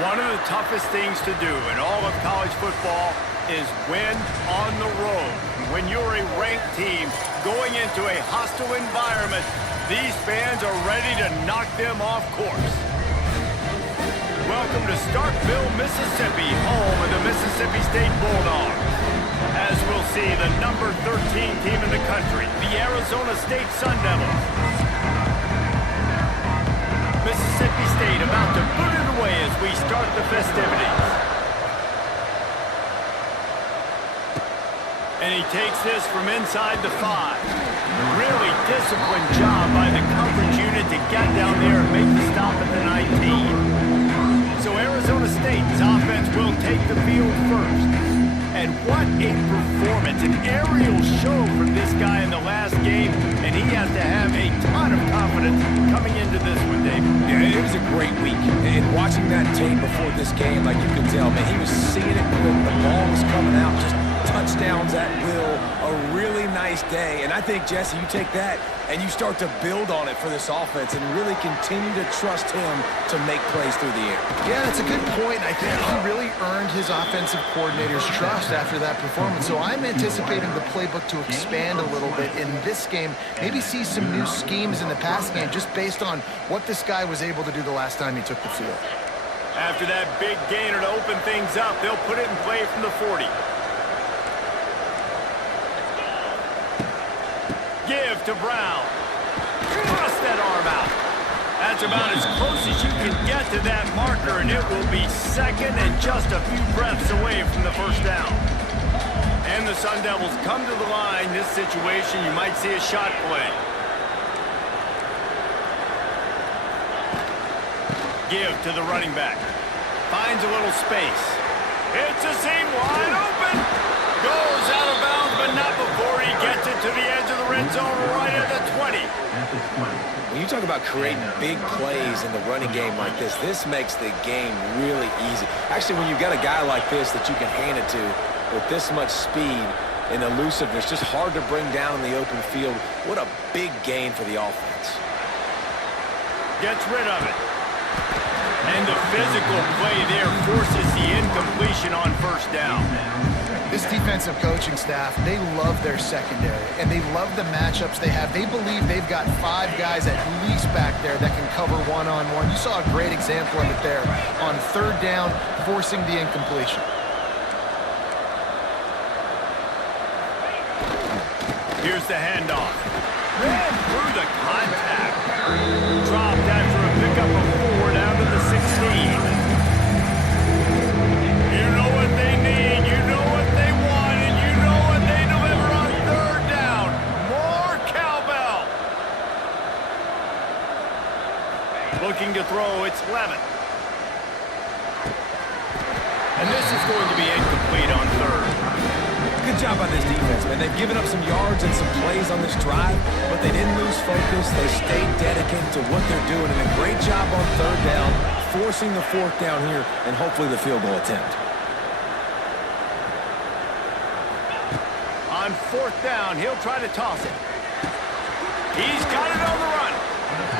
One of the toughest things to do in all of college football is win on the road. When you're a ranked team going into a hostile environment, these fans are ready to knock them off course. Welcome to Starkville, Mississippi, home of the Mississippi State Bulldogs. As we'll see, the number 13 team in the country, the Arizona State Sun Devils. Mississippi State about to put it away as we start the festivities. And he takes this from inside the 5. Really disciplined job by the coverage unit to get down there and make the stop at the 19. So Arizona State's offense will take the field first. And what a performance, an aerial show from this guy in the last game, and he has to have a ton of confidence coming into this one, David. Yeah, it was a great week. And watching that tape before this game, like you can tell, man, he was seeing it quick. The ball was coming out, just touchdowns at will. A really nice day. And I think, Jesse, you take that and you start to build on it for this offense and really continue to trust him to make plays through the air. Yeah, that's a good point. I think he really earned his offensive coordinator's trust after that performance. So I'm anticipating the playbook to expand a little bit in this game. Maybe see some new schemes in the passing game just based on what this guy was able to do the last time he took the field. After that big gainer to open things up, they'll put it in play from the 40. Give to Brown. Thrust that arm out. That's about as close as you can get to that marker, and it will be second and just a few breaths away from the first down. And the Sun Devils come to the line. This situation, you might see a shot play. Give to the running back. Finds a little space. It's a seam wide open. Goes out of bounds, but not before he gets it to the edge of the red zone right at the 20. When you talk about creating big plays in the running game like this makes the game really easy. Actually, when you've got a guy like this that you can hand it to with this much speed and elusiveness, just hard to bring down in the open field, what a big gain for the offense. Gets rid of it. And the physical play there forces the incompletion on first down. This defensive coaching staff, they love their secondary, and they love the matchups they have. They believe they've got 5 guys at least back there that can cover one-on-one. You saw a great example of it there on third down, forcing the incompletion. Here's the handoff. Ran through the contact. Dropped after a pickup of 4 down to the 16. You know what they need. You know what they want. And you know what they deliver on third down. More cowbell. Looking to throw. It's Levitt. And this is going to be incomplete on third. Good job by this defense, man. They've given up some yards and some plays on this drive, but they didn't lose focus. They stayed dedicated to what they're doing, and a great job on third down, forcing the fourth down here, and hopefully the field goal attempt. On fourth down, he'll try to toss it. He's got it on the run.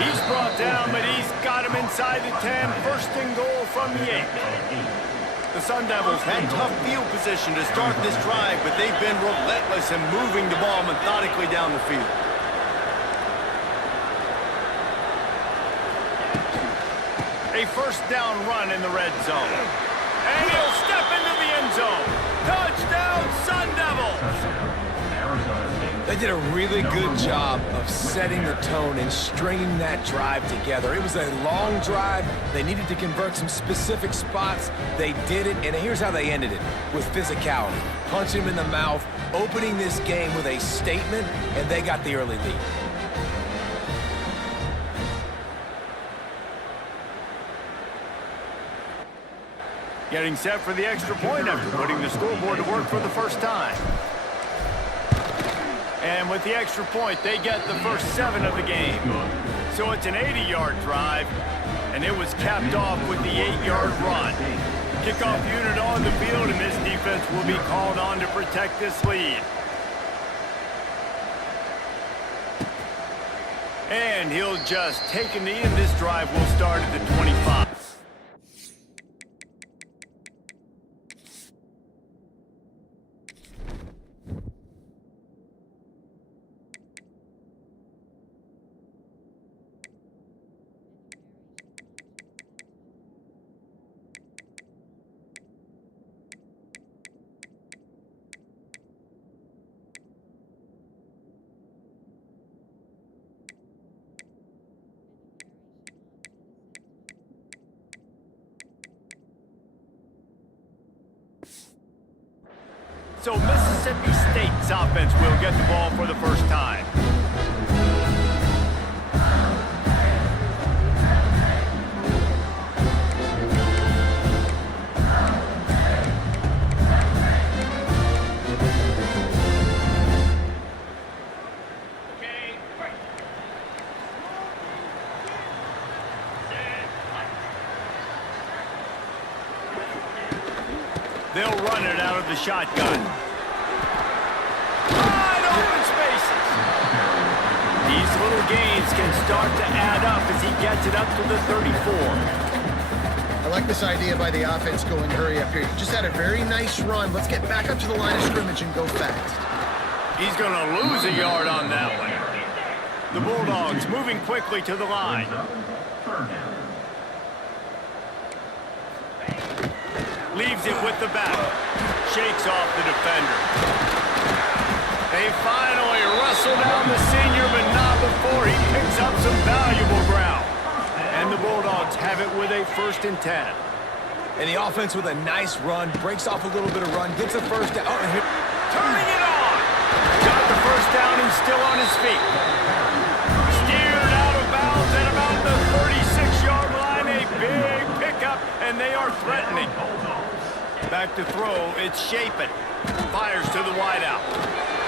He's brought down, but he's got him inside the 10. First and goal from the 8. The Sun Devils had tough field position to start this drive, but they've been relentless in moving the ball methodically down the field. A first down run in the red zone. And he'll step into the end zone. Touchdown, Sun Devils! They did a really good job of setting the tone and stringing that drive together. It was a long drive. They needed to convert some specific spots. They did it, and here's how they ended it, with physicality. Punch him in the mouth, opening this game with a statement, and they got the early lead. Getting set for the extra point after putting the scoreboard to work for the first time. And with the extra point, they get the first 7 of the game. So it's an 80-yard drive, and it was capped off with the 8-yard run. Kickoff unit on the field, and this defense will be called on to protect this lead. And he'll just take a knee, and this drive will start at the 25. So Mississippi State's offense will get the ball for the first time. They'll run it out of the shotgun. Wide open spaces. These little gains can start to add up as he gets it up to the 34. I like this idea by the offense going hurry up here. You just had a very nice run. Let's get back up to the line of scrimmage and go fast. He's going to lose a yard on that one. The Bulldogs moving quickly to the line. Leaves it with the back. Shakes off the defender. They finally wrestle down the senior, but not before he picks up some valuable ground. And the Bulldogs have it with a 1st and 10. And the offense with a nice run, breaks off a little bit of run, gets a first down. Oh, turning it on. Got the first down and still on his feet. Steered out of bounds at about the 36-yard line. A big pickup, and they are threatening. Back to throw, it's Shapen. Fires to the wideout.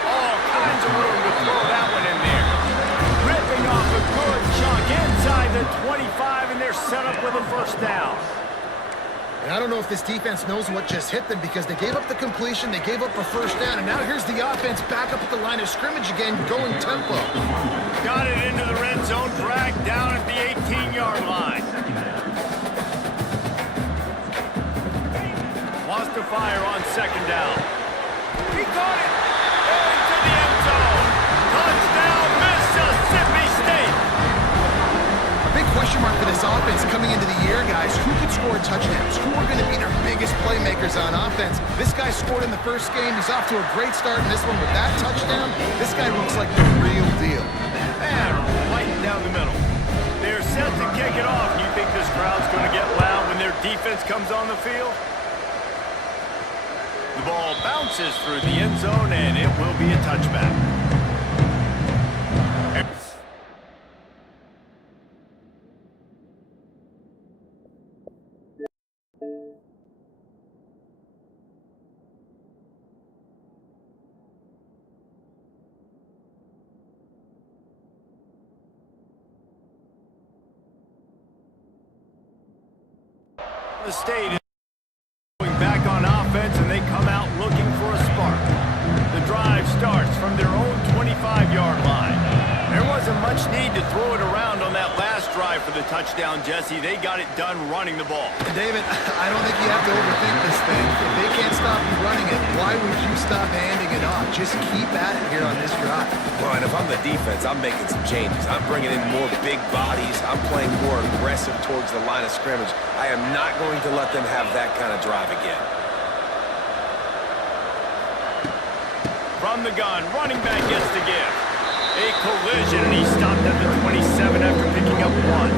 All kinds of room to throw that one in there. Ripping off a good chunk inside the 25, and they're set up with a first down. And I don't know if this defense knows what just hit them because they gave up the completion, they gave up a first down, and now here's the offense back up at the line of scrimmage again, going tempo. Got it into the red zone, dragged down at the 18-yard line. Wants to fire on 2nd down. He caught it! Into the end zone! Touchdown, Mississippi State! A big question mark for this offense coming into the year, guys. Who could score touchdowns? Who are going to be their biggest playmakers on offense? This guy scored in the first game. He's off to a great start in this one with that touchdown. This guy looks like the real deal. And right down the middle. They're set to kick it off. You think this crowd's going to get loud when their defense comes on the field? The ball bounces through the end zone, and it will be a touchback. The state is going back on offense, and they come out looking for a spark. The drive starts from their own 25-yard line. There wasn't much need to throw it around on that last drive for the touchdown, Jesse. They got it done running the ball. David, I don't think you have to overthink this thing. If they can't stop you running it, why would you stop handing it off? Just keep at it here on this drive. Well, and if I'm the defense, I'm making some changes. I'm bringing in more big bodies. I'm playing more aggressive towards the line of scrimmage. I am not going to let them have that kind of drive again. From the gun, running back gets the give. A collision, and he stopped at the 27 after picking up 1.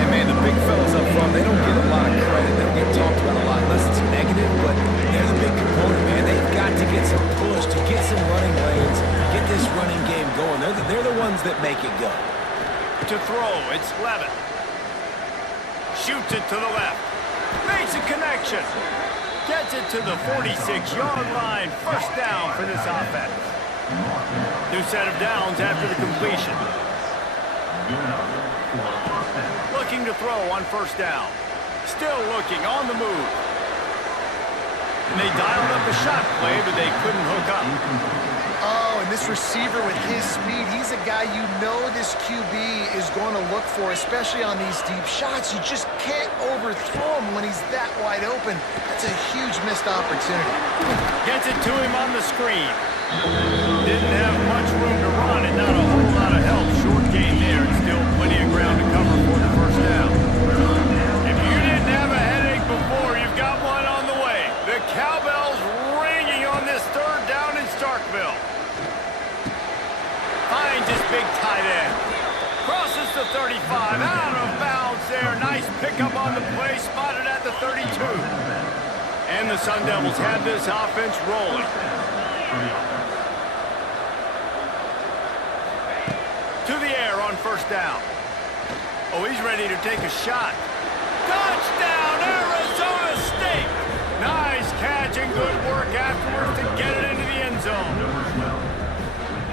And man, the big fellas up front, they don't get a lot of credit. They don't get talked about a lot unless it's negative, but they're the big component, man. They've got to get some push, to get some running lanes, get this running game going. They're the ones that make it go. To throw, it's Levitt. Shoots it to the left. Makes a connection. Gets it to the 46-yard line. First down for this offense. New set of downs after the completion. Looking to throw on first down. Still looking on the move. And they dialed up a shot play, but they couldn't hook up. Oh, and this receiver with his speed, he's a guy you know this QB is going to look for, especially on these deep shots. You just can't overthrow him when he's that wide open. That's a huge missed opportunity. Gets it to him on the screen. Didn't have much room to run and not a whole lot of help. Short game there and still plenty of ground to cover for the first down. If you didn't have a headache before, you've got one on the way. The cowbell's ringing on this 3rd down in Starkville. Finds his big tight end. Crosses the 35, out of bounds there. Nice pickup on the play, spotted at the 32. And the Sun Devils have this offense rolling. To the air on first down. Oh, he's ready to take a shot. Touchdown, Arizona State! Nice catch and good work afterwards to get it into the end zone.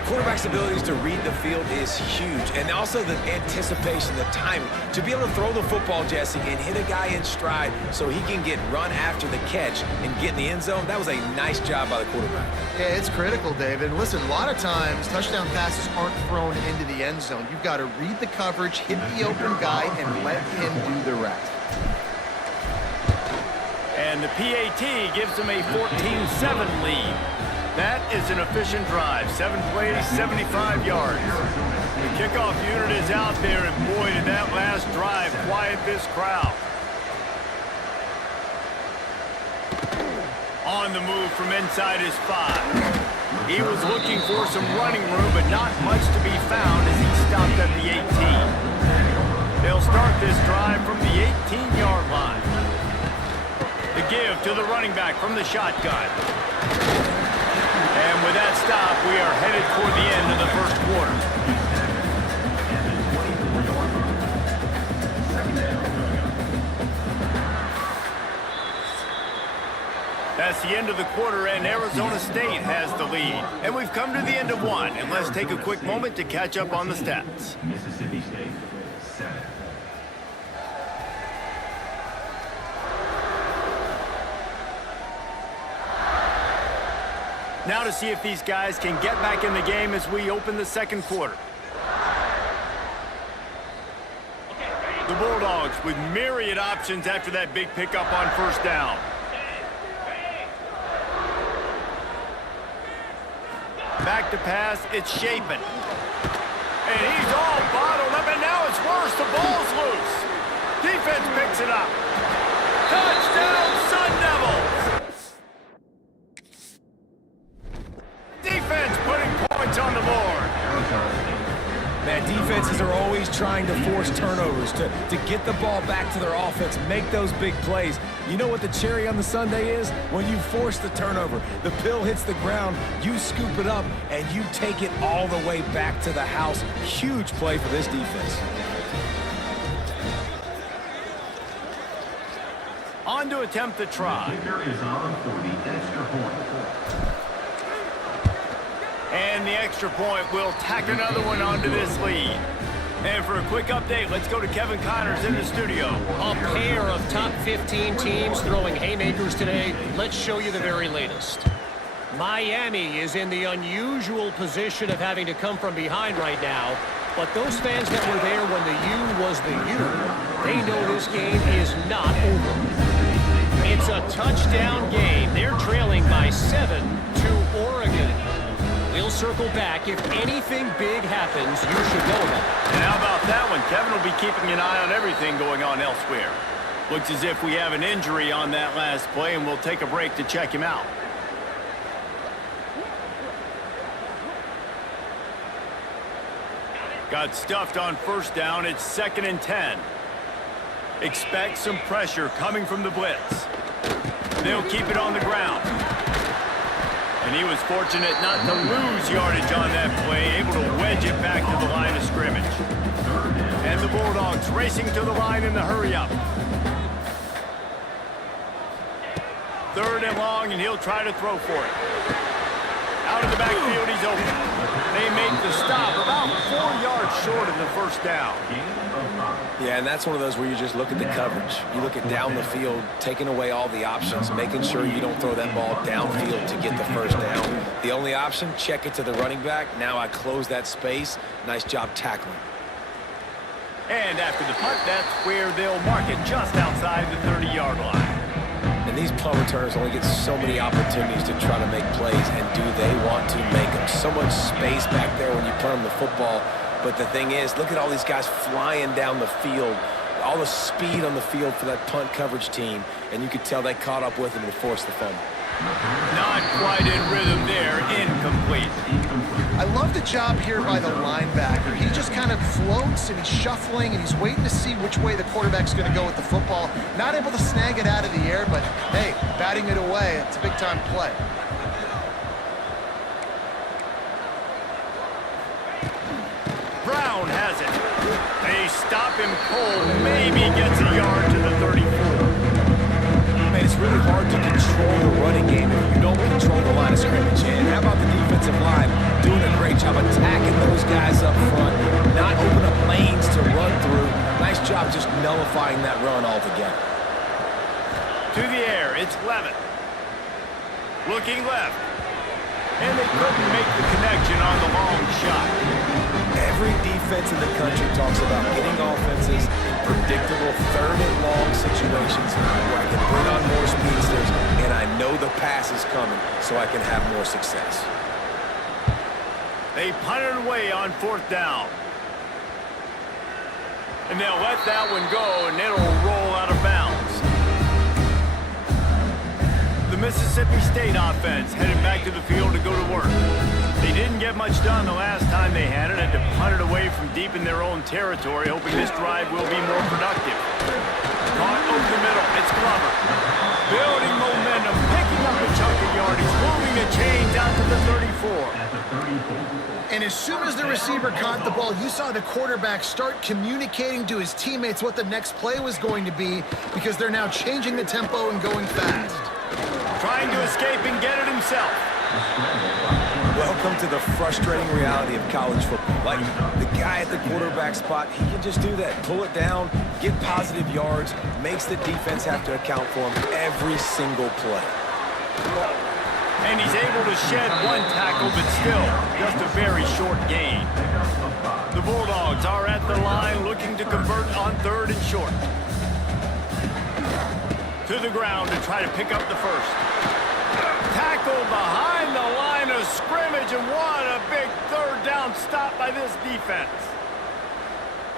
Quarterback's abilities to read the field is huge, and also the anticipation, the timing. To be able to throw the football, Jesse, and hit a guy in stride so he can get run after the catch and get in the end zone, that was a nice job by the quarterback. Yeah, it's critical, David. Listen, a lot of times touchdown passes aren't thrown into the end zone. You've got to read the coverage, hit the open guy, and let him do the rest. And the PAT gives them a 14-7 lead. That is an efficient drive. 7 plays, 75 yards. The kickoff unit is out there, and boy, did that last drive quiet this crowd. On the move from inside his 5. He was looking for some running room, but not much to be found as he stopped at the 18. They'll start this drive from the 18-yard line. The give to the running back from the shotgun. And with that stop, we are headed toward the end of the first quarter. That's the end of the quarter, and Arizona State has the lead. And we've come to the end of one, and let's take a quick moment to catch up on the stats. Mississippi State, 7. Now to see if these guys can get back in the game as we open the second quarter. The Bulldogs with myriad options after that big pickup on first down. Back to pass, it's Shapen. And he's all bottled up, and now it's worse. The ball's loose. Defense picks it up. Touchdown, Sun Devils! Defense putting points on the board. Man, defenses are always trying to force turnovers, to get the ball back to their offense, make those big plays. You know what the cherry on the sundae is? When you force the turnover, the pill hits the ground, you scoop it up, and you take it all the way back to the house. Huge play for this defense. On to attempt the try. Kicker is on for the extra point. And the extra point will tack another one onto this lead. And for a quick update, let's go to Kevin Connors in the studio. A pair of top 15 teams throwing haymakers today. Let's show you the very latest. Miami is in the unusual position of having to come from behind right now. But those fans that were there when the U was the U, they know this game is not over. It's a touchdown game. They're trailing by 7 to Oregon. We'll circle back. If anything big happens, you should know about it. And how about that one? Kevin will be keeping an eye on everything going on elsewhere. Looks as if we have an injury on that last play, and we'll take a break to check him out. Got stuffed on first down. It's 2nd and 10. Expect some pressure coming from the blitz. They'll keep it on the ground. And he was fortunate not to lose yardage on that play, able to wedge it back to the line of scrimmage. And the Bulldogs racing to the line in the hurry-up. 3rd and long, and he'll try to throw for it. Out of the backfield, he's open. They make the stop about 4 yards short of the first down. Yeah, and that's one of those where you just look at the coverage. You look at down the field, taking away all the options, making sure you don't throw that ball downfield to get the first down. The only option, check it to the running back. Now I close that space. Nice job tackling. And after the punt, that's where they'll mark it just outside the 30-yard line. And these punt returners only get so many opportunities to try to make plays, and do they want to make them? So much space back there when you punt them the football. But the thing is, look at all these guys flying down the field, all the speed on the field for that punt coverage team, and you could tell they caught up with them and forced the fumble. Not quite in rhythm there, incomplete. I love the job here by the linebacker. He just kind of kind of floats and he's shuffling and he's waiting to see which way the quarterback's going to go with the football. Not able to snag it out of the air, but hey, batting it away, it's a big-time play. Brown has it. They stop him cold. Maybe gets a yard to the 34. Man, it's really hard to control the running game if you don't control the line of scrimmage. And how about the defensive line doing a great job attacking those guys up front, not open up lanes to run through. Nice job just nullifying that run altogether. To the air, it's Levitt. Looking left. And they couldn't make the connection on the long shot. Every defense in the country talks about getting offenses in predictable third and long situations where I can bring on more speedsters and I know the pass is coming so I can have more success. They punted away on 4th down. And they'll let that one go, and it'll roll out of bounds. The Mississippi State offense headed back to the field to go to work. They didn't get much done the last time they had it, and to punt it away from deep in their own territory, hoping this drive will be more productive. Caught over the middle. It's Glover. Building momentum, picking up a chunk of yardage, moving the chains out to the 34. And as soon as the receiver caught the ball, you saw the quarterback start communicating to his teammates what the next play was going to be because they're now changing the tempo and going fast. Trying to escape and get it himself. Welcome to the frustrating reality of college football. Like, the guy at the quarterback spot, he can just do that. Pull it down, get positive yards, makes the defense have to account for him every single play. And he's able to shed one tackle, but still, just a very short gain. The Bulldogs are at the line looking to convert on 3rd and short. To the ground to try to pick up the first. Tackle behind the line of scrimmage, and what a big 3rd down stop by this defense.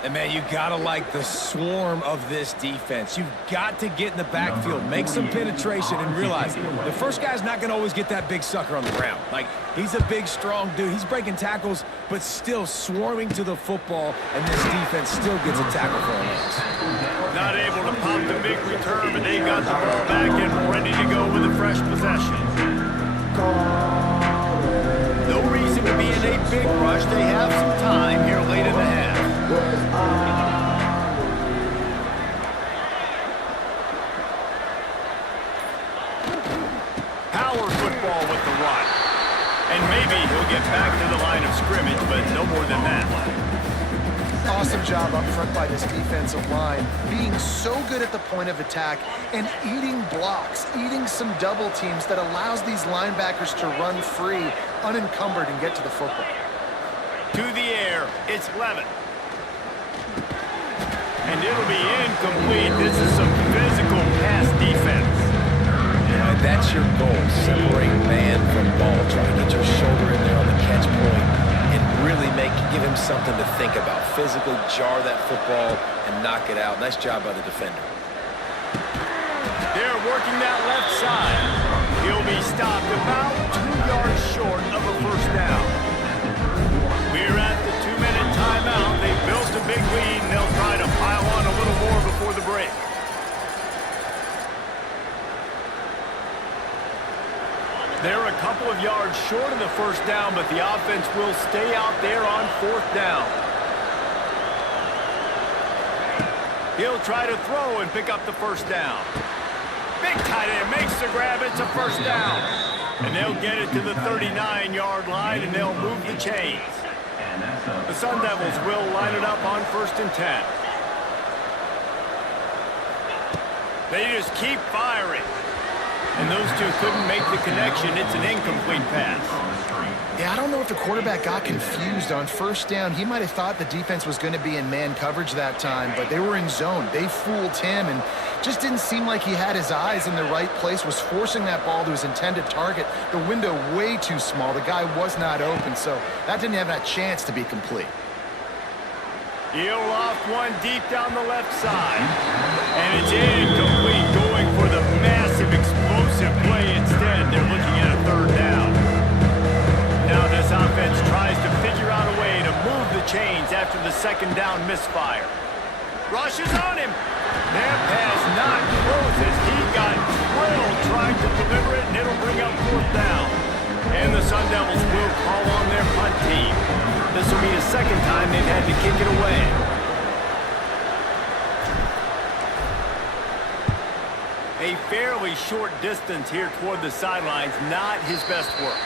And, man, you got to like the swarm of this defense. You've got to get in the backfield, make some penetration, and realize the first guy's not going to always get that big sucker on the ground. Like, he's a big, strong dude. He's breaking tackles, but still swarming to the football, and this defense still gets a tackle for a loss. Not able to pop the big return, but they got the ball back and ready to go with a fresh possession. No reason to be in a big rush. They have some time here late in the half. Power football with the run. And maybe he'll get back to the line of scrimmage, but no more than that. Awesome job up front by this defensive line, being so good at the point of attack and eating blocks, eating some double teams that allows these linebackers to run free, unencumbered, and get to the football. To the air, it's Levitt. And it'll be incomplete. This is some physical pass defense. Yeah, that's your goal. Separate man from ball. Try to get your shoulder in there on the catch point and really give him something to think about. Physically jar that football and knock it out. Nice job by the defender. They're working that left side. He'll be stopped about 2 yards short of a first down. We're at the 2-minute timeout. They built a big lead, and they'll try to pile on a little more before the break. They're a couple of yards short of the first down, but the offense will stay out there on 4th down. He'll try to throw and pick up the first down. Big tight end makes the grab. It's a first down. And they'll get it to the 39-yard line, and they'll move the chains. The Sun Devils will line it up on 1st and 10. They just keep firing. And those two couldn't make the connection. It's an incomplete pass. Yeah, I don't know if the quarterback got confused on 1st down. He might have thought the defense was going to be in man coverage that time, but they were in zone. They fooled him and just didn't seem like he had his eyes in the right place, was forcing that ball to his intended target. The window way too small. The guy was not open, so that didn't have that chance to be complete. He'll off one deep down the left side. And it's incomplete, going for the massive explosive play instead. They're looking at a 3rd down. Now this offense tries to figure out a way to move the chains after the second down misfire. Rushes on him. That pass not closes. He got drilled trying to deliver it, and it'll bring up fourth down. And the Sun Devils will call on their punt team. This will be the second time they've had to kick it away. A fairly short distance here toward the sidelines, not his best work.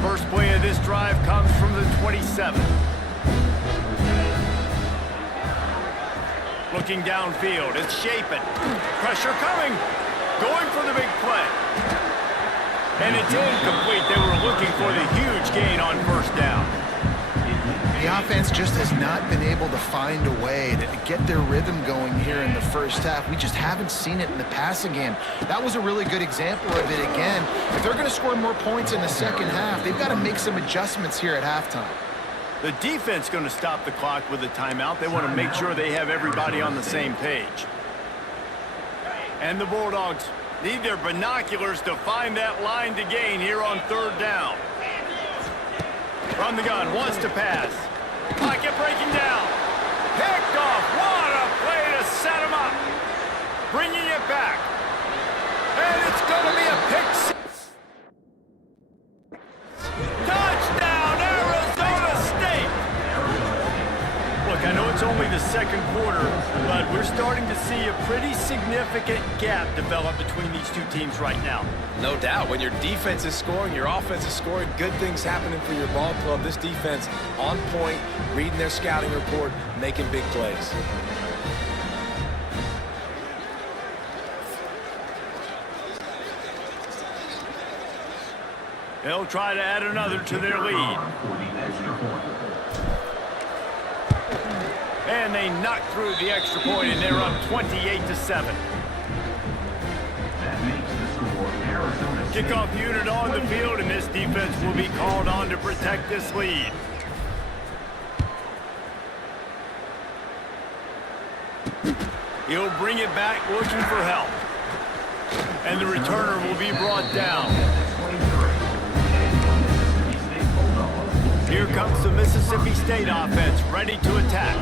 First play of this drive comes from the 27. Looking downfield, it's Shapen. Pressure coming. Going for the big play. And it's incomplete. They were looking for the huge gain on first down. The offense just has not been able to find a way to get their rhythm going here in the first half. We just haven't seen it in the passing game. That was a really good example of it again. If they're going to score more points in the second half, they've got to make some adjustments here at halftime. The defense going to stop the clock with a timeout. They want to make sure they have everybody on the same page. And the Bulldogs need their binoculars to find that line to gain here on third down. From the gun, wants to pass. Pocket breaking down. Picked off. What a play to set him up. Bringing it back. And it's going to be a pick six. Touchdown, Arizona State. Look, I know it's only the second quarter, but we're starting to see a pretty significant gap develop between these two teams right now. No doubt. When your defense is scoring, your offense is scoring, good things happening for your ball club. This defense on point, reading their scouting report, making big plays. They'll try to add another to their lead. And they knock through the extra point, and they're up 28-7. That makes the score Arizona State. Kickoff unit on the field, and this defense will be called on to protect this lead. He'll bring it back looking for help. And the returner will be brought down. Here comes the Mississippi State offense, ready to attack.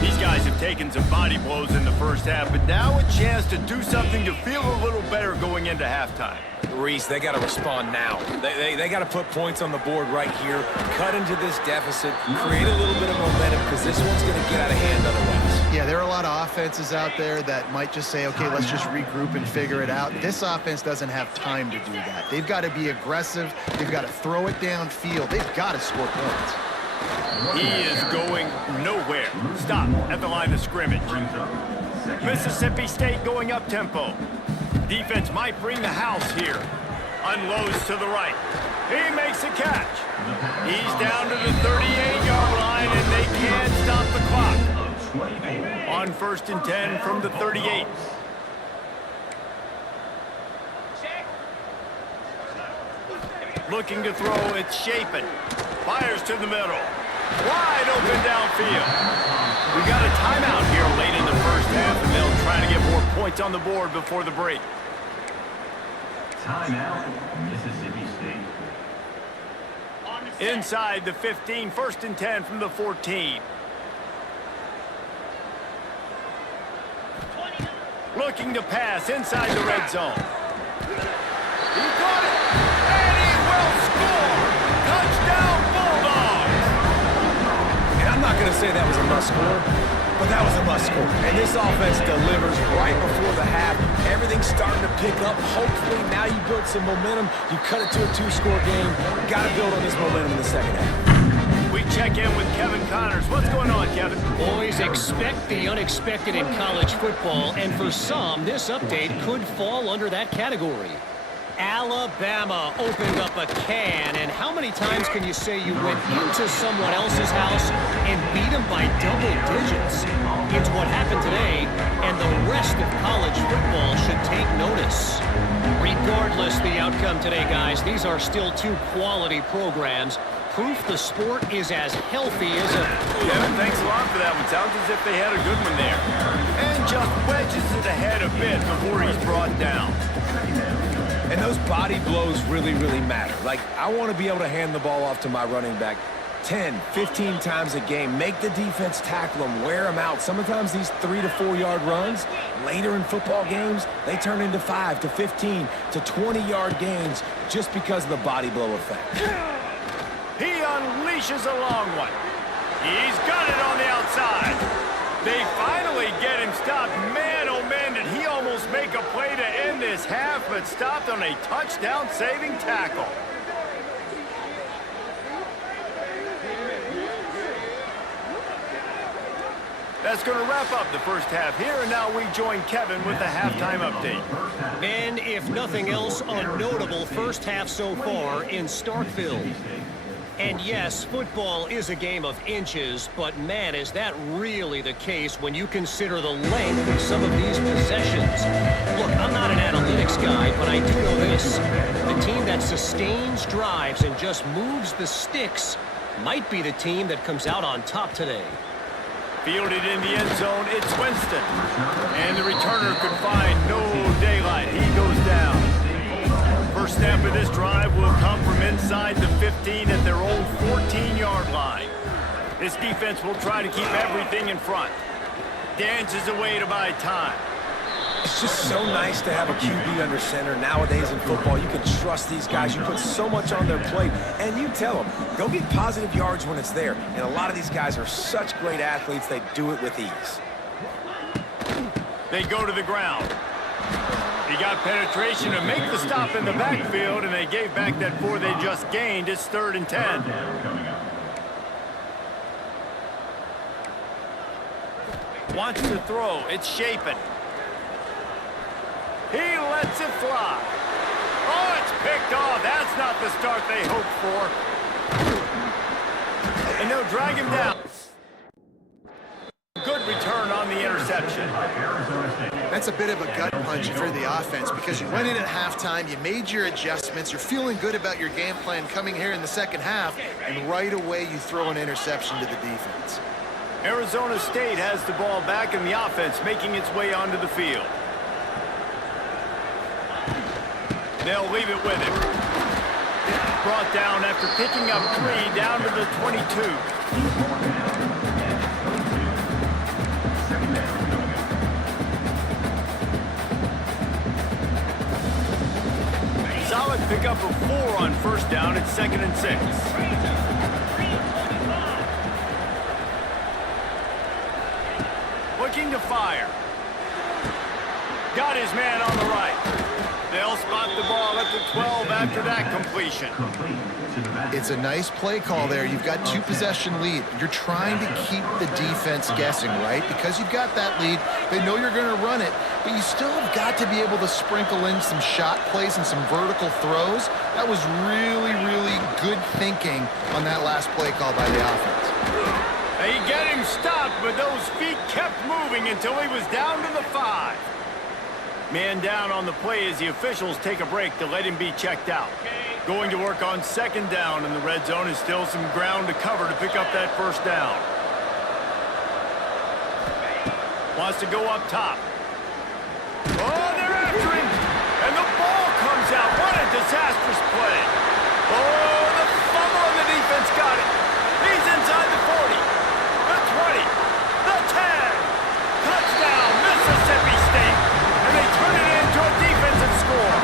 These guys have taken some body blows in the first half, but now a chance to do something to feel a little better going into halftime. Reese, they got to respond now. They got to put points on the board right here, cut into this deficit, create a little bit of momentum, because this one's going to get out of hand otherwise. Yeah, there are a lot of offenses out there that might just say, okay, let's just regroup and figure it out. This offense doesn't have time to do that. They've got to be aggressive. They've got to throw it downfield. They've got to score points. He is going nowhere. Stop at the line of scrimmage. Mississippi State going up tempo. Defense might bring the house here. Unloads to the right. He makes a catch. He's down to the 38-yard line, and they can't stop the clock. On 1st and 10 from the 38. Looking to throw, it's Shapen. Fires to the middle. Wide open downfield. We got a timeout here late in the first half, and they'll try to get more points on the board before the break. Timeout, Mississippi State. Inside the 15, 1st and 10 from the 14. Looking to pass inside the red zone. He got it, and he will score! Touchdown, Bulldogs! And I'm not going to say that was a must-score, but that was a must-score. And this offense delivers right before the half. Everything's starting to pick up. Hopefully, now you build some momentum. You cut it to a two-score game. Got to build on this momentum in the second half. We check in with Kevin Connors. What's going on, Kevin? Boys, expect the unexpected in college football, and for some, this update could fall under that category. Alabama opened up a can, and how many times can you say you went into someone else's house and beat them by double digits? It's what happened today, and the rest of college football should take notice. Regardless the outcome today, guys, these are still two quality programs. Proof the sport is as healthy as a... Kevin, thanks a lot for that one. Sounds as if they had a good one there. And just wedges it ahead a bit before he's brought down. And those body blows really, really matter. Like, I want to be able to hand the ball off to my running back 10, 15 times a game. Make the defense tackle them, wear them out. Sometimes these 3 to 4 yard runs, later in football games, they turn into 5 to 15 to 20-yard gains just because of the body blow effect. He unleashes a long one. He's got it on the outside. They finally get him stopped. Man, oh man, did he almost make a play to end this half, but stopped on a touchdown-saving tackle. That's going to wrap up the first half here, and now we join Kevin with the halftime update. And if nothing else, a notable first half so far in Starkville. And yes, football is a game of inches, but man, is that really the case when you consider the length of some of these possessions. Look, I'm not an analytics guy, but I do know this. The team that sustains drives and just moves the sticks might be the team that comes out on top today. Fielded in the end zone, it's Winston. And the returner could find no daylight. He goes down. First snap of this drive will come from inside the 15 at their own 14-yard line. This defense will try to keep everything in front. Dances away to buy time. It's just so nice to have a QB under center. Nowadays in football, you can trust these guys. You put so much on their plate, and you tell them, go get positive yards when it's there. And a lot of these guys are such great athletes, they do it with ease. They go to the ground. He got penetration to make the stop in the backfield, and they gave back that 4 they just gained. It's 3rd and 10. Wants to throw. It's Shapen. He lets it fly. Oh, it's picked off. That's not the start they hoped for. And they'll drag him down. Good return on the interception. That's a bit of a gut punch for the offense because you went in at halftime, you made your adjustments, you're feeling good about your game plan coming here in the second half, and right away you throw an interception to the defense. Arizona State has the ball back in the offense, making its way onto the field. They'll leave it with him. Brought down after picking up 3 down to the 22. Solid pickup of 4 on first down. It's 2nd and 6. Looking to fire. Got his man on the right. They'll spot the ball at the 12 after that completion. It's a nice play call there. You've got 2-possession lead. You're trying to keep the defense guessing, right? Because you've got that lead. They know you're going to run it, but you still have got to be able to sprinkle in some shot plays and some vertical throws. That was really, really good thinking on that last play call by the offense. They get him stopped, but those feet kept moving until he was down to the 5. Man down on the play as the officials take a break to let him be checked out. Going to work on 2nd down, and the red zone is still some ground to cover to pick up that first down. Wants to go up top. Oh, they're after him! And the ball comes out. What a disastrous play. Oh, the fumble on the defense got it. He's inside the 40, the 20, the 10. Touchdown, Mississippi State. And they turn it into a defensive score.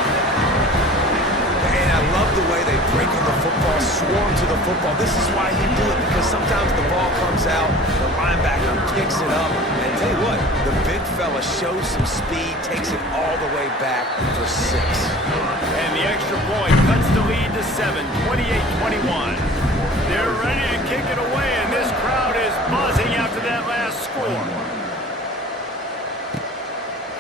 And I love the way they break on the football, swarm to the football. This is why you do it, because sometimes the ball comes out, the linebacker kicks it up, and tell you what, the big fella shows some speed, takes it all the way back for 6. And the extra point cuts the lead to 7, 28-21. They're ready to kick it away, and this crowd is buzzing after that last score.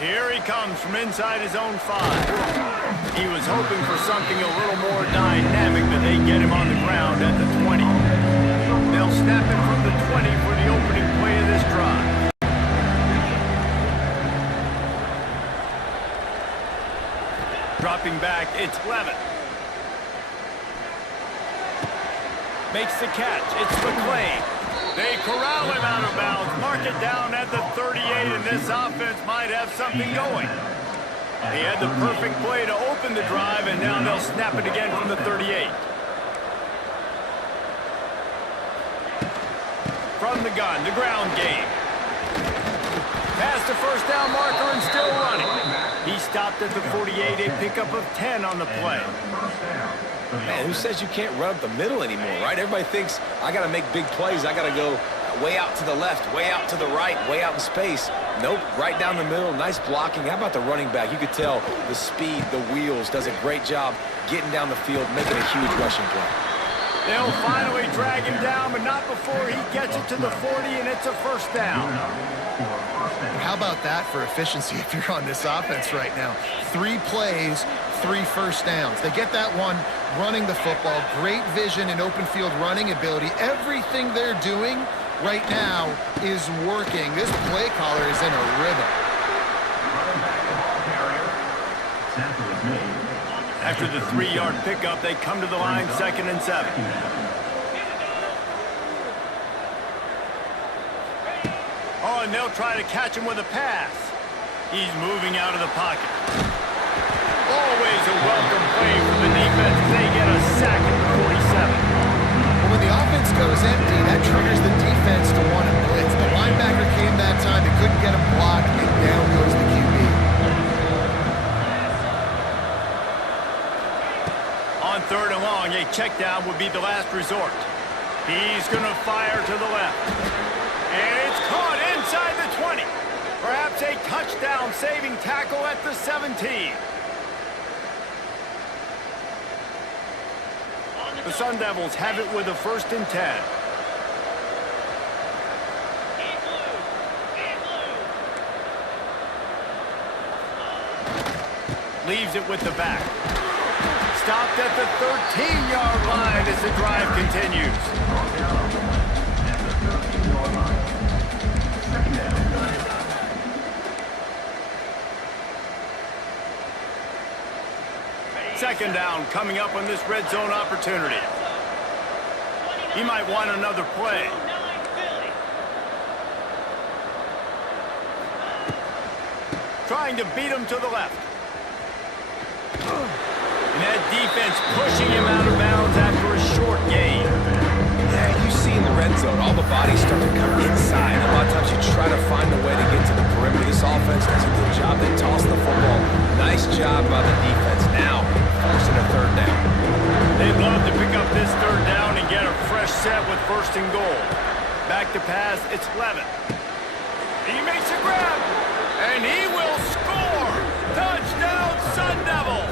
Here he comes from inside his own 5. He was hoping for something a little more dynamic, but they get him on the ground at the 20. They'll snap it from the 20 for the opening play of this drive. Dropping back, it's Levitt. Makes the catch, it's McClain. They corral him out of bounds, mark it down at the 38, and this offense might have something going. He had the perfect play to open the drive, and now they'll snap it again from the 38. From the gun, the ground game. Past the first down marker and still running. He stopped at the 48, a pickup of 10 on the play. Man, who says you can't run up the middle anymore, right? Everybody thinks, I got to make big plays. I got to go way out to the left, way out to the right, way out in space. Nope, right down the middle, nice blocking. How about the running back? You could tell the speed, the wheels, does a great job getting down the field, making a huge rushing play. They'll finally drag him down, but not before he gets it to the 40, and it's a first down. How about that for efficiency if you're on this offense right now? 3 plays, 3 first downs. They get that one running the football, great vision and open field running ability. Everything they're doing right now is working. This play caller is in a rhythm. After the 3-yard pickup, they come to the line, 2nd and 7. Oh, and they'll try to catch him with a pass. He's moving out of the pocket. Always a welcome play from the defense. They get a sack at the 47. Well, when the offense goes empty, that triggers the defense to want to blitz. The linebacker came that time. They couldn't get him blocked, and down goes the QB. On 3rd and long, a check down would be the last resort. He's going to fire to the left. And it's caught inside the 20. Perhaps a touchdown-saving tackle at the 17. The Sun Devils have it with a 1st and 10. Leaves it with the back. Stopped at the 13-yard line as the drive continues. Second down coming up on this red zone opportunity. He might want another play. Trying to beat him to the left. And that defense pushing him out of bounds after a short gain. Yeah, you see in the red zone, all the bodies start to come inside. A lot of times you try to find a way to get to the perimeter. This offense does a good job. They toss the football. Nice job by the defense. Now, forcing a 3rd down. They'd love to pick up this 3rd down and get a fresh set with 1st and goal. Back to pass, it's Levin. He makes a grab, and he will score! Touchdown, Sun Devils!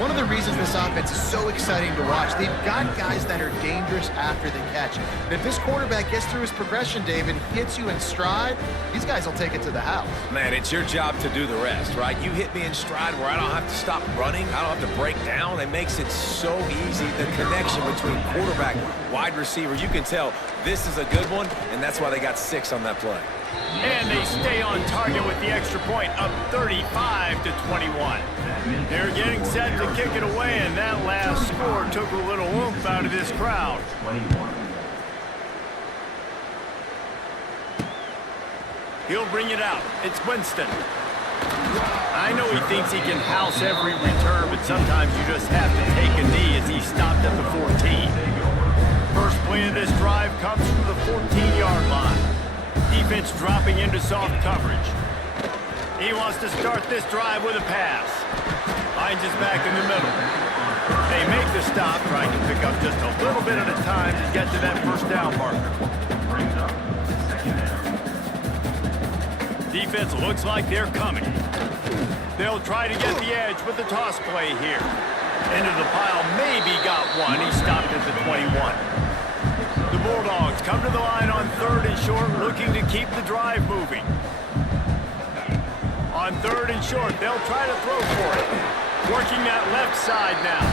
One of the reasons this offense is so exciting to watch, they've got guys that are dangerous after the catch. And if this quarterback gets through his progression, David, hits you in stride, these guys will take it to the house. Man, it's your job to do the rest, right? You hit me in stride where I don't have to stop running. I don't have to break down. It makes it so easy. The connection between quarterback and wide receiver, you can tell this is a good one, and that's why they got 6 on that play. And they stay on target with the extra point, up 35-21. They're getting set to kick it away, and that last score took a little oomph out of this crowd. He'll bring it out. It's Winston. I know he thinks he can house every return, but sometimes you just have to take a knee as he stopped at the 14. First play of this drive comes from the 14-yard line. Defense dropping into soft coverage. He wants to start this drive with a pass. Finds his back in the middle. They make the stop, trying to pick up just a little bit at a time to get to that 1st down marker. Defense looks like they're coming. They'll try to get the edge with the toss play here. Into the pile, maybe got one. He stopped at the 21. The Bulldogs come to the line on 3rd and short, looking to keep the drive moving. On 3rd and short, they'll try to throw for it. Working that left side now.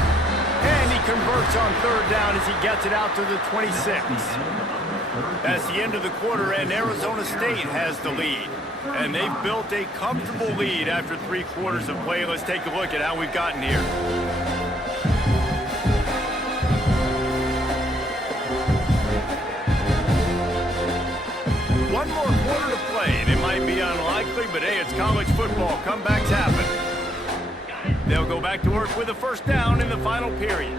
And he converts on 3rd down as he gets it out to the 26. That's the end of the quarter, and Arizona State has the lead. And they've built a comfortable lead after 3 quarters of play. Let's take a look at how we've gotten here. One more quarter to play, and it might be unlikely, but hey, it's college football. Comebacks happen. They'll go back to work with a first down in the final period.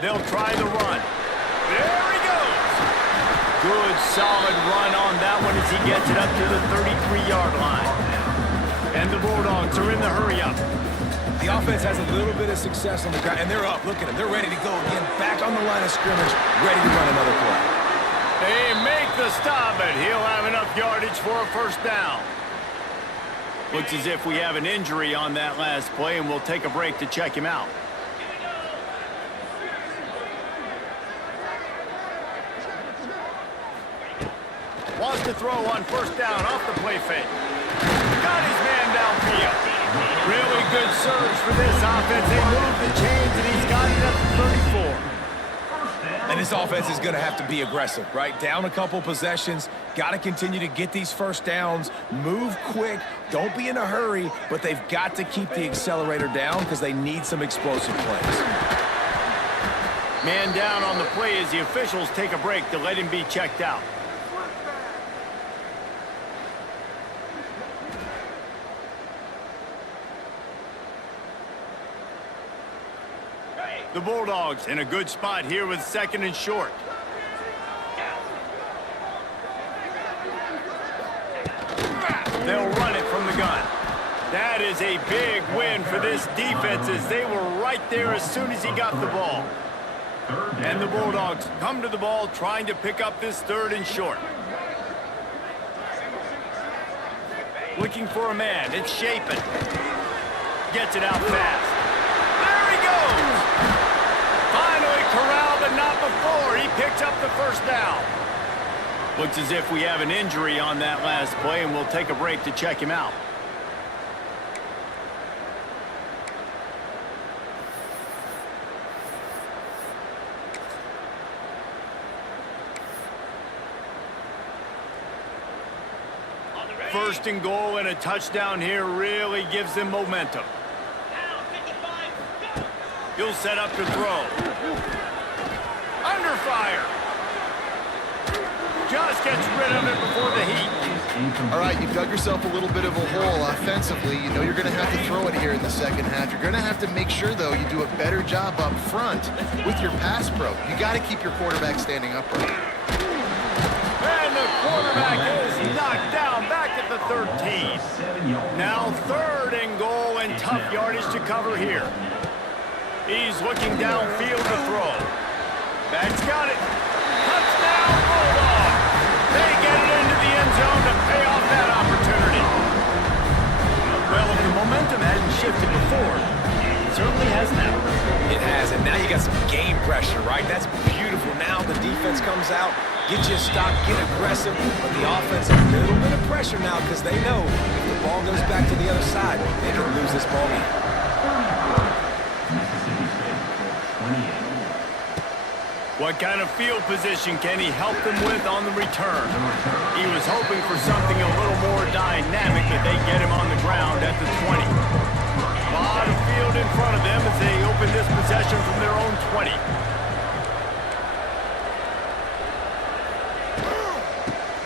They'll try the run. There he goes. Good, solid run on that one as he gets it up to the 33-yard line. And the Bulldogs are in the hurry-up. The offense has a little bit of success on the ground, and they're up. Look at them. They're ready to go again. Back on the line of scrimmage, ready to run another play. They make the stop, and he'll have enough yardage for a first down. Looks as if we have an injury on that last play, and we'll take a break to check him out. Wants to throw on first down off the play fake. Got his man downfield. Really good surge for this offense. They move the chains, and he's got it up to 34. And this offense is going to have to be aggressive, right? Down a couple possessions. Got to continue to get these first downs. Move quick. Don't be in a hurry, but they've got to keep the accelerator down because they need some explosive plays. Man down on the play as the officials take a break to let him be checked out. The Bulldogs in a good spot here with second and short. They'll run it from the gun. That is a big win for this defense as they were right there as soon as he got the ball. And the Bulldogs come to the ball trying to pick up this third and short. Looking for a man. It's Shapen. Gets it out fast. There he goes! Finally corralled, but not before. He picks up the first down. Looks as if we have an injury on that last play, and we'll take a break to check him out. First and goal and a touchdown here really gives them momentum. He'll set up to throw. Under fire. Just gets rid of it before the heat. All right, you've dug yourself a little bit of a hole offensively. You know you're going to have to throw it here in the second half. You're going to have to make sure, though, you do a better job up front with your pass pro. You got to keep your quarterback standing upright. And the quarterback is knocked down back at the 13. Now third and goal and tough yardage to cover here. He's looking downfield to throw. That's got it. Touchdown, Bulldogs. They get it into the end zone to pay off that opportunity. Well, if the momentum hadn't shifted before, it certainly has now. It has, and now you got some game pressure, right? That's beautiful. Now the defense comes out, get you a stop, get aggressive, but the offense a little bit of pressure now because they know if the ball goes back to the other side, they can lose this ball game. What kind of field position can he help them with on the return? He was hoping for something a little more dynamic, but they get him on the ground at the 20. A lot of field in front of them as they open this possession from their own 20.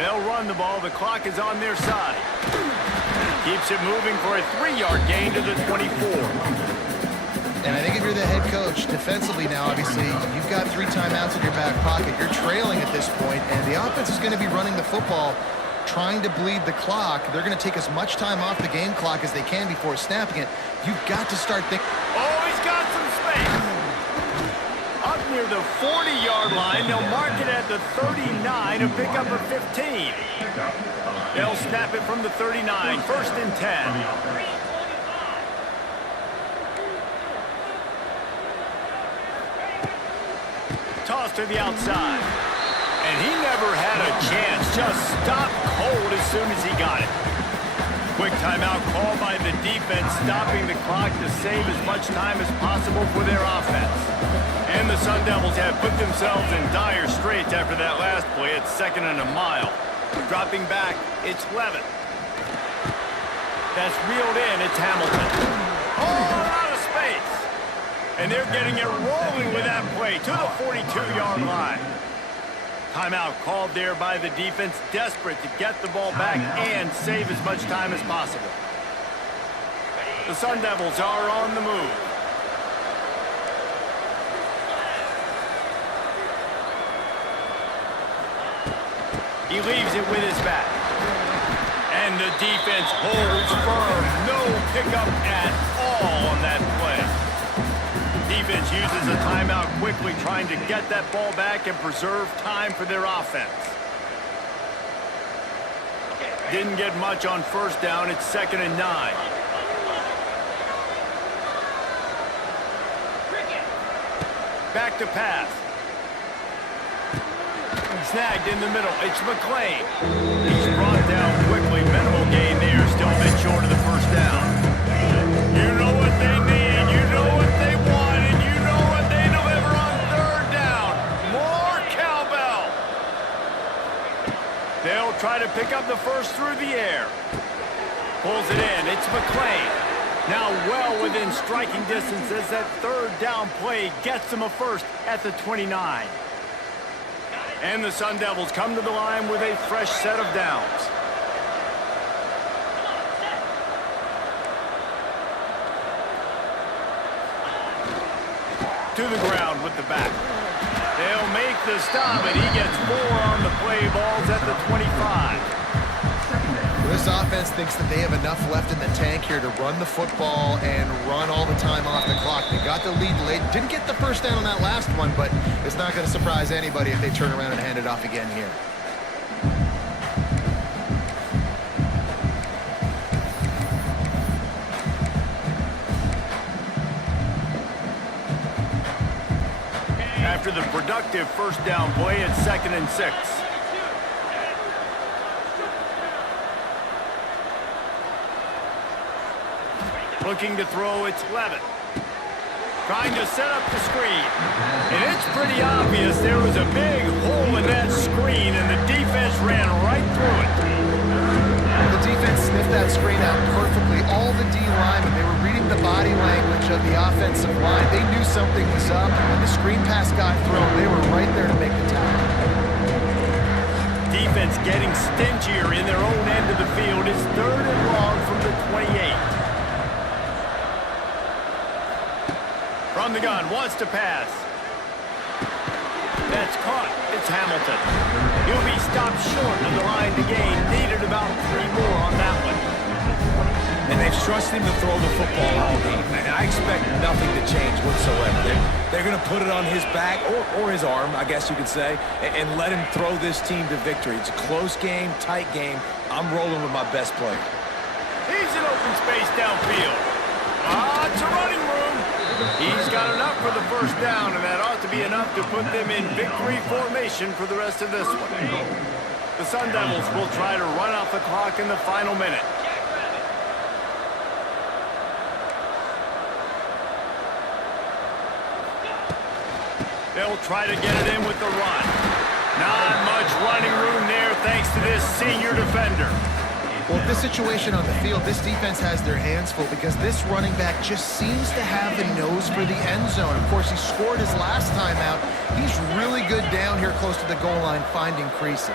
They'll run the ball. The clock is on their side. Keeps it moving for a 3-yard gain to the 24. And I think if you're the head coach, defensively now, obviously, you've got 3 timeouts in your back pocket. You're trailing at this point, and the offense is going to be running the football, trying to bleed the clock. They're going to take as much time off the game clock as they can before snapping it. You've got to start thinking. Oh, he's got some space. Up near the 40-yard line, they'll mark it at the 39 and pick up a 15. They'll snap it from the 39, first and 10. Toss to the outside. And he never had a chance. Just stopped cold as soon as he got it. Quick timeout call by the defense, stopping the clock to save as much time as possible for their offense. And the Sun Devils have put themselves in dire straits after that last play at 2nd and a mile. Dropping back, it's Levitt. That's reeled in, it's Hamilton. Oh, out of space. And they're getting it rolling with that play to the 42-yard line. Timeout called there by the defense, desperate to get the ball back and save as much time as possible. The Sun Devils are on the move. He leaves it with his back. And the defense holds firm. No pickup at all on that play. Defense uses a timeout quickly, trying to get that ball back and preserve time for their offense. Didn't get much on first down. It's 2nd and 9. Back to pass. Snagged in the middle. It's McClain. He's brought down quickly. Minimal gain there. Still a bit short of the first down. You know what they need. You know what they want. And you know what they deliver on 3rd down. More cowbell. They'll try to pick up the first through the air. Pulls it in. It's McClain. Now well within striking distance as that 3rd down play gets them a first at the 29. And the Sun Devils come to the line with a fresh set of downs. To the ground with the back. They'll make the stop, and he gets 4 on the play. Balls at the 25. This offense thinks that they have enough left in the tank here to run the football and run all the time off the clock. They got the lead late. Didn't get the first down on that last one, but it's not going to surprise anybody if they turn around and hand it off again here. After the productive first down play, it's 2nd and 6. Looking to throw, it's Levitt. Trying to set up the screen. And it's pretty obvious there was a big hole in that screen, and the defense ran right through it. The defense sniffed that screen out perfectly. All the D linemen, they were reading the body language of the offensive line. They knew something was up, and when the screen pass got thrown, they were right there to make the tackle. Defense getting stingier in their own end of the field. It's 3rd and long from the 28. From the gun, wants to pass. That's caught. It's Hamilton. He'll be stopped short of the line to gain. Needed about 3 more on that one. And they've trusted him to throw the football all game. And I expect nothing to change whatsoever. They're going to put it on his back, or his arm, I guess you could say, and let him throw this team to victory. It's a close game, tight game. I'm rolling with my best player. He's in open space downfield. It's a running room. He's got enough for the first down, and that ought to be enough to put them in victory formation for the rest of this one. The Sun Devils will try to run off the clock in the final minute. They'll try to get it in with the run. Not much running room there thanks to this senior defender. Well, this situation on the field, this defense has their hands full because this running back just seems to have the nose for the end zone. Of course, he scored his last time out. He's really good down here close to the goal line, finding creases.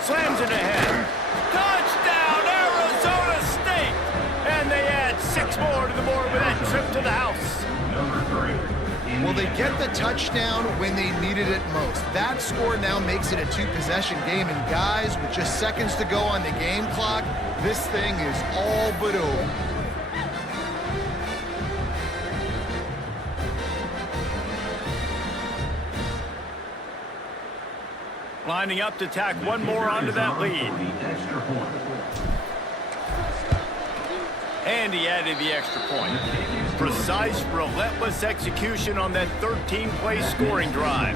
Slams it ahead. Touchdown, Arizona State! And they add 6 more to the board with that trip to the house. Number 3. Well, they get the touchdown when they needed it most. That score now makes it a 2-possession game. And guys, with just seconds to go on the game clock, this thing is all but over. Lining up to tack one more onto that lead. The extra point. And he added the extra point. Precise, relentless execution on that 13-play scoring drive.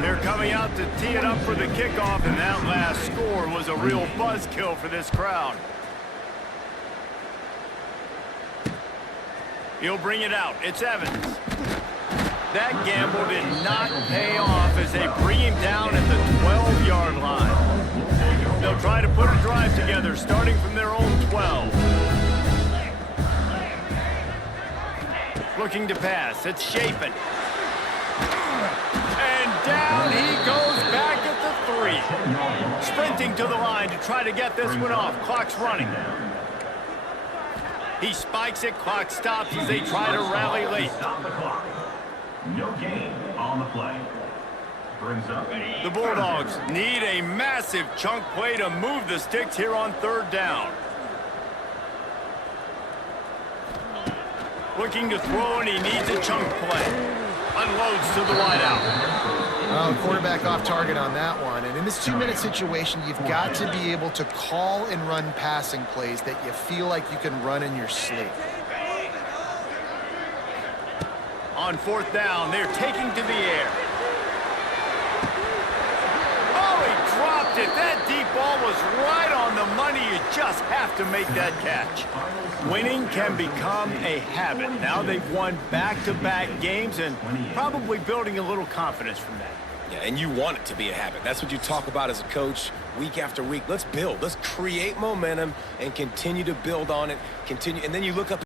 They're coming out to tee it up for the kickoff, and that last score was a real buzzkill for this crowd. He'll bring it out. It's Evans. That gamble did not pay off as they bring him down at the 12-yard line. They'll try to put a drive together starting from their own 12. Looking to pass. It's Chapin. And down he goes back at the 3. Sprinting to the line to try to get this one off. Clock's running. He spikes it. Clock stops as they try to rally late. Stop the clock. No gain on the play. Brings up The Bulldogs need a massive chunk play to move the sticks here on 3rd down. Looking to throw, and he needs a chunk play. Unloads to the wideout. Quarterback off target on that one. And in this 2-minute situation, you've got to be able to call and run passing plays that you feel like you can run in your sleep. On 4th down, they're taking to the air. Oh, he dropped it. That deep ball was right on the money. You just have to make that catch. Winning can become a habit. Now they've won back-to-back games and probably building a little confidence from that. Yeah, and you want it to be a habit. That's what you talk about as a coach week after week. Let's build. Let's create momentum and continue to build on it. And then you look up